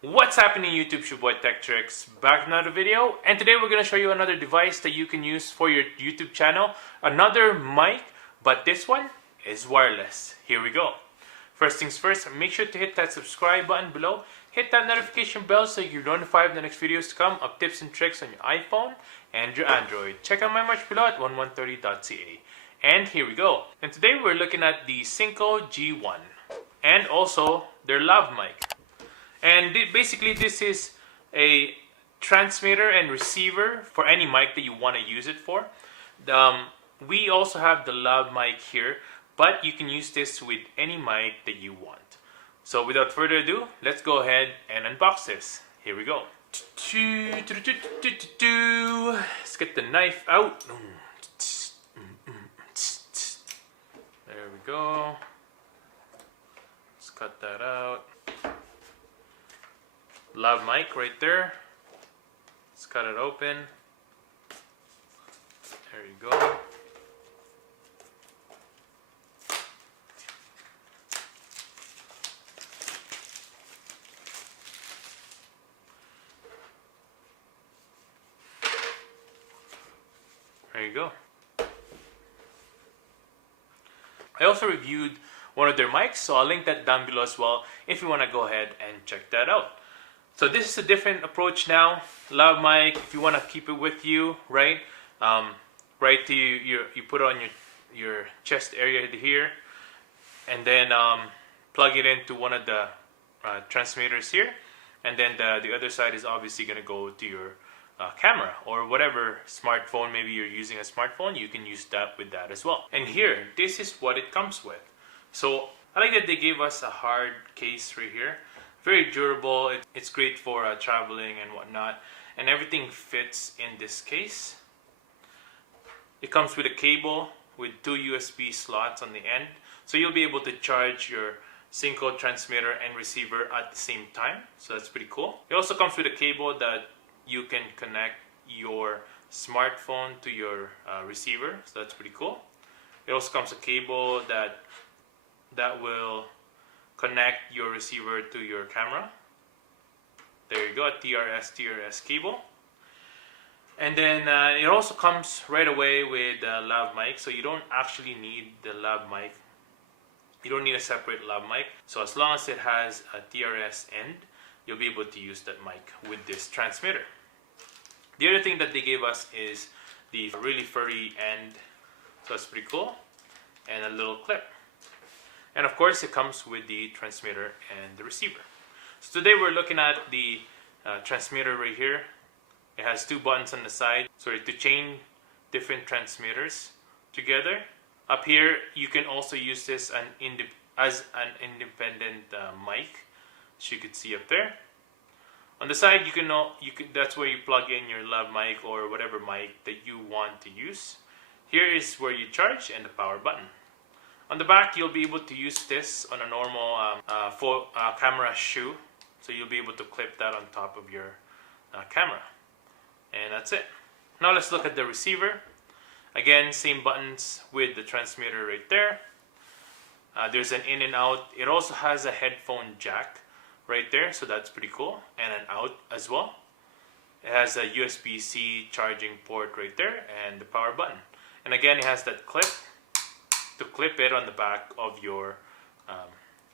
What's happening YouTube, it's your boy Tech Tricks, back with another video, and today we're going to show you another device that you can use for your YouTube channel. Another mic, but this one is wireless. Here we go. First things first, make sure to hit that subscribe button below. Hit that notification bell so you're notified of the next videos to come of tips and tricks on your iPhone and your Android. Check out my merch below at 1130.ca. And here we go. And today we're looking at the Synco G1 and also their lav mic. And basically this is a transmitter and receiver for any mic that you want to use it for. We also have the lav mic here, but you can use this with any mic that you want. So without further ado, let's go ahead and unbox this. Here we go. Let's get the knife out. There we go. Let's cut that out. Lav mic right there. Let's cut it open. There you go. There you go. I also reviewed one of their mics, so I'll link that down below as well if you want to go ahead and check that out. So this is a different approach now. Lav mic, if you want to keep it with you, right? Right to you put it on your chest area here, and then plug it into one of the transmitters here, and then the other side is obviously going to go to your camera or whatever smartphone. Maybe you're using a smartphone, you can use that with that as well. And here, this is what it comes with. So I like that they gave us a hard case right here. Very durable. It's great for traveling and whatnot, and everything fits in this case. It comes with a cable with 2 USB slots on the end, so you'll be able to charge your Synco transmitter and receiver at the same time, so that's pretty cool. It also comes with a cable that you can connect your smartphone to your receiver, so that's pretty cool. It also comes with a cable that will connect your receiver to your camera. There you go, a TRS cable. And then it also comes right away with the lav mic, so you don't actually need the lav mic. You don't need a separate lav mic. So as long as it has a TRS end, you'll be able to use that mic with this transmitter. The other thing that they gave us is the really furry end, so that's pretty cool, and a little clip. And of course, it comes with the transmitter and the receiver. So today we're looking at the transmitter right here. It has 2 buttons on the side, so to chain different transmitters together. Up here, you can also use this as an independent mic, as you can see up there. On the side, that's where you plug in your lav mic or whatever mic that you want to use. Here is where you charge and the power button. On the back, you'll be able to use this on a normal camera shoe. So you'll be able to clip that on top of your camera. And that's it. Now let's look at the receiver. Again, same buttons with the transmitter right there. There's an in and out. It also has a headphone jack right there, so that's pretty cool. And an out as well. It has a USB-C charging port right there and the power button. And again, it has that clip to clip it on the back of your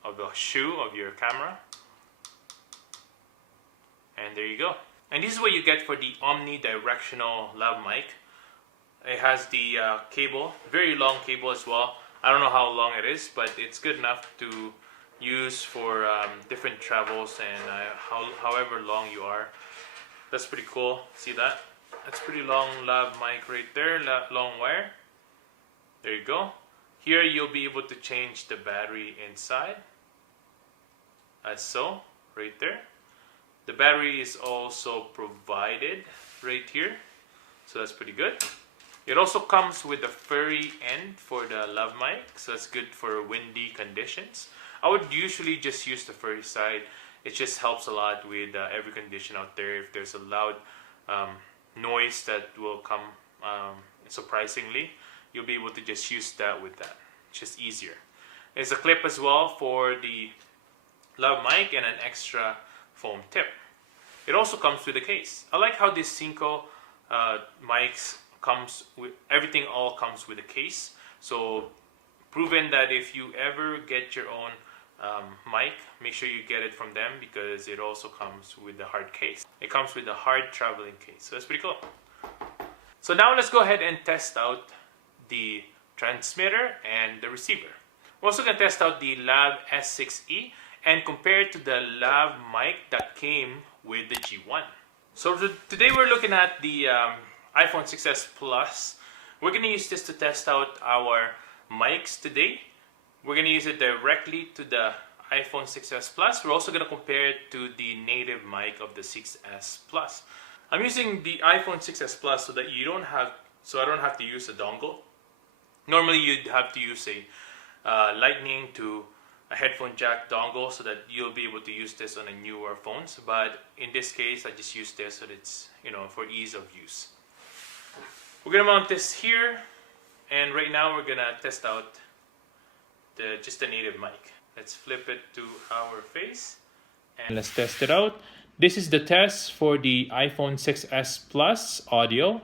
of the shoe of your camera. And there you go. And this is what you get for the omnidirectional lav mic. It has the cable, very long cable as well. I don't know how long it is, but it's good enough to use for different travels and however long you are. That's pretty cool. See that? That's pretty long lav mic right there, long wire. There you go. Here you'll be able to change the battery inside, as so, right there. The battery is also provided right here, so that's pretty good. It also comes with a furry end for the lav mic, so that's good for windy conditions. I would usually just use the furry side. It just helps a lot with every condition out there. If there's a loud noise that will come surprisingly, you'll be able to just use that with that. It's just easier. There's a clip as well for the lav mic and an extra foam tip. It also comes with a case. I like how this Synco mics comes with everything. All comes with a case. So proven that if you ever get your own mic, make sure you get it from them because it also comes with the hard case. It comes with a hard traveling case. So that's pretty cool. So now let's go ahead and test out the transmitter and the receiver. We're also going to test out the Lav S6E and compare it to the Lav mic that came with the G1. So today we're looking at the iPhone 6s Plus. We're going to use this to test out our mics today. We're going to use it directly to the iPhone 6s Plus. We're also going to compare it to the native mic of the 6s Plus. I'm using the iPhone 6s Plus so that I don't have to use a dongle. Normally you'd have to use a lightning to a headphone jack dongle so that you'll be able to use this on a newer phones. But in this case, I just use this so that it's, for ease of use. We're gonna mount this here, and right now we're gonna test out just the native mic. Let's flip it to our face and let's test it out. This is the test for the iPhone 6s Plus audio.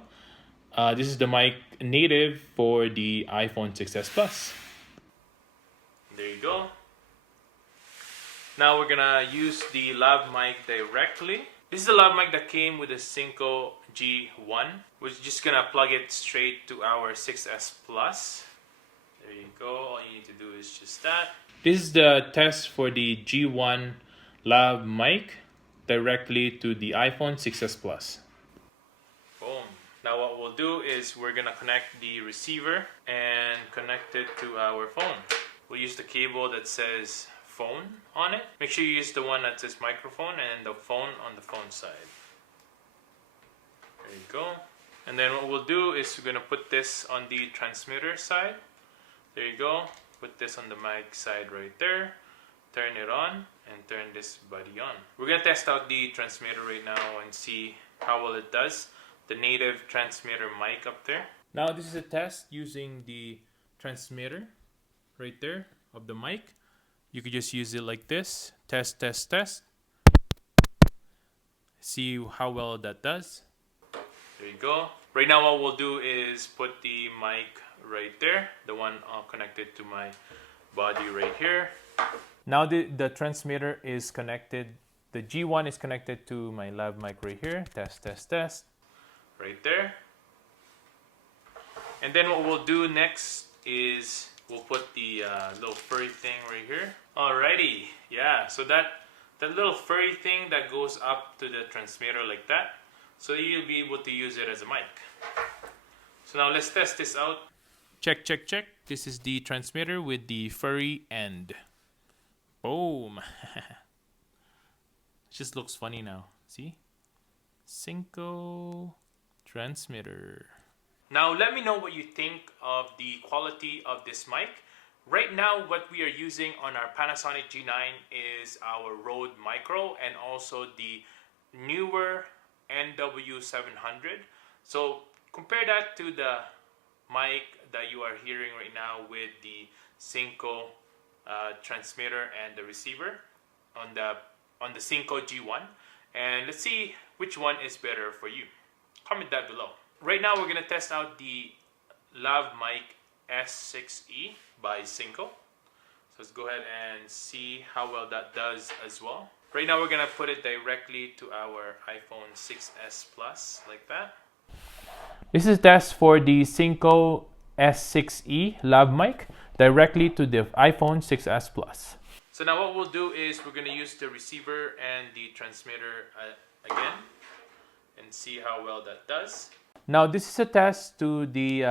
This is the mic native for the iPhone 6s Plus. There you go. Now we're gonna use the Lav mic directly. This is the Lav mic that came with the Synco G1. We're just gonna plug it straight to our 6s Plus. There you go. All you need to do is just that. This is the test for the G1 Lav mic directly to the iPhone 6s Plus. Boom. Now what we'll do is we're gonna connect the receiver and connect it to our phone. We'll use the cable that says phone on it. Make sure you use the one that says microphone and the phone on the phone side. There you go. And then what we'll do is we're gonna put this on the transmitter side. There you go. Put this on the mic side right there. Turn it on and turn this buddy on. We're gonna test out the transmitter right now and see how well it does. The native transmitter mic up there. Now this is a test using the transmitter right there of the mic. You could just use it like this. Test, test, test. See how well that does. There you go. Right now what we'll do is put the mic right there. The one connected to my body right here. Now the transmitter is connected. The G1 is connected to my Lav mic right here. Test, test, test. Right there. And then what we'll do next is we'll put the little furry thing right here. Alrighty, yeah, so that little furry thing that goes up to the transmitter like that, so you'll be able to use it as a mic. So now let's test this out. Check, check, check. This is the transmitter with the furry end. Boom. Just looks funny now. See? Synco transmitter. Now let me know what you think of the quality of this mic. Right now what we are using on our Panasonic G9 is our Rode Micro and also the newer NW700. So compare that to the mic that you are hearing right now with the Synco transmitter and the receiver on the Synco G1, and let's see which one is better for you. Comment that below. Right now we're gonna test out the Lav mic S6E by Synco. So let's go ahead and see how well that does as well. Right now we're gonna put it directly to our iPhone 6s Plus like that. This is a test for the Synco S6E Lav mic directly to the iPhone 6s Plus. So now what we'll do is we're gonna use the receiver and the transmitter again and see how well that does. Now this is a test to the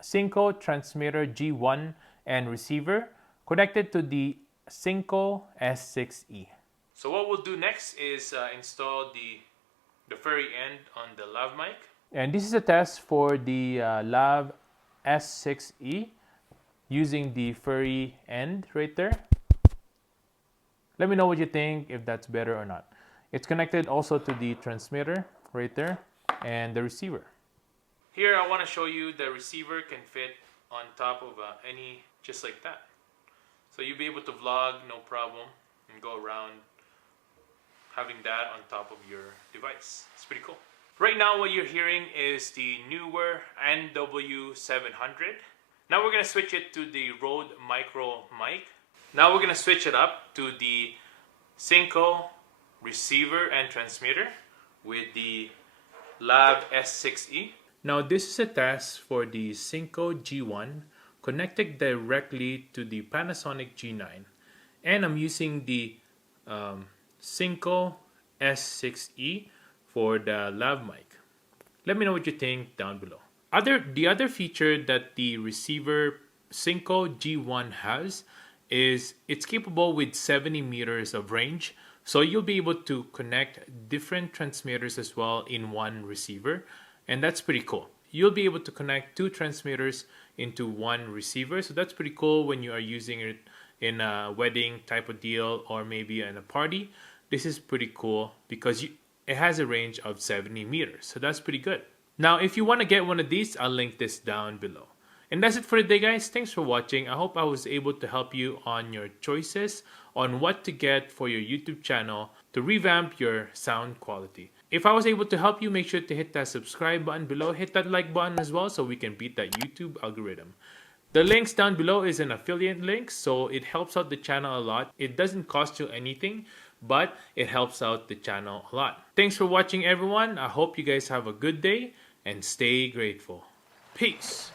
Synco transmitter G1 and receiver connected to the Synco S6E. So what we'll do next is install the furry end on the Lav mic. And this is a test for the Lav S6E using the furry end right there. Let me know what you think, if that's better or not. It's connected also to the transmitter right there and the receiver. Here I want to show you the receiver can fit on top of any, just like that. So you'll be able to vlog no problem and go around, having that on top of your device. It's pretty cool. Right now what you're hearing is the newer NW700. Now we're going to switch it to the Rode Micro mic. Now we're going to switch it up to the Synco receiver and transmitter with the Lav S6E. Now this is a test for the Synco G1 connected directly to the Panasonic G9, and I'm using the Synco S6E for the lav mic. Let me know what you think down below. The other feature that the receiver Synco G1 has is it's capable with 70 meters of range, so you'll be able to connect different transmitters as well in one receiver, and that's pretty cool. You'll be able to connect 2 transmitters into one receiver, so that's pretty cool when you are using it in a wedding type of deal or maybe in a party. This is pretty cool because it has a range of 70 meters, so that's pretty good. Now if you want to get one of these, I'll link this down below. And that's it for today, guys. Thanks for watching. I hope I was able to help you on your choices on what to get for your YouTube channel to revamp your sound quality. If I was able to help you, make sure to hit that subscribe button below, hit that like button as well so we can beat that YouTube algorithm. The links down below is an affiliate link, so it helps out the channel a lot. It doesn't cost you anything, but it helps out the channel a lot. Thanks for watching, everyone. I hope you guys have a good day and stay grateful. Peace.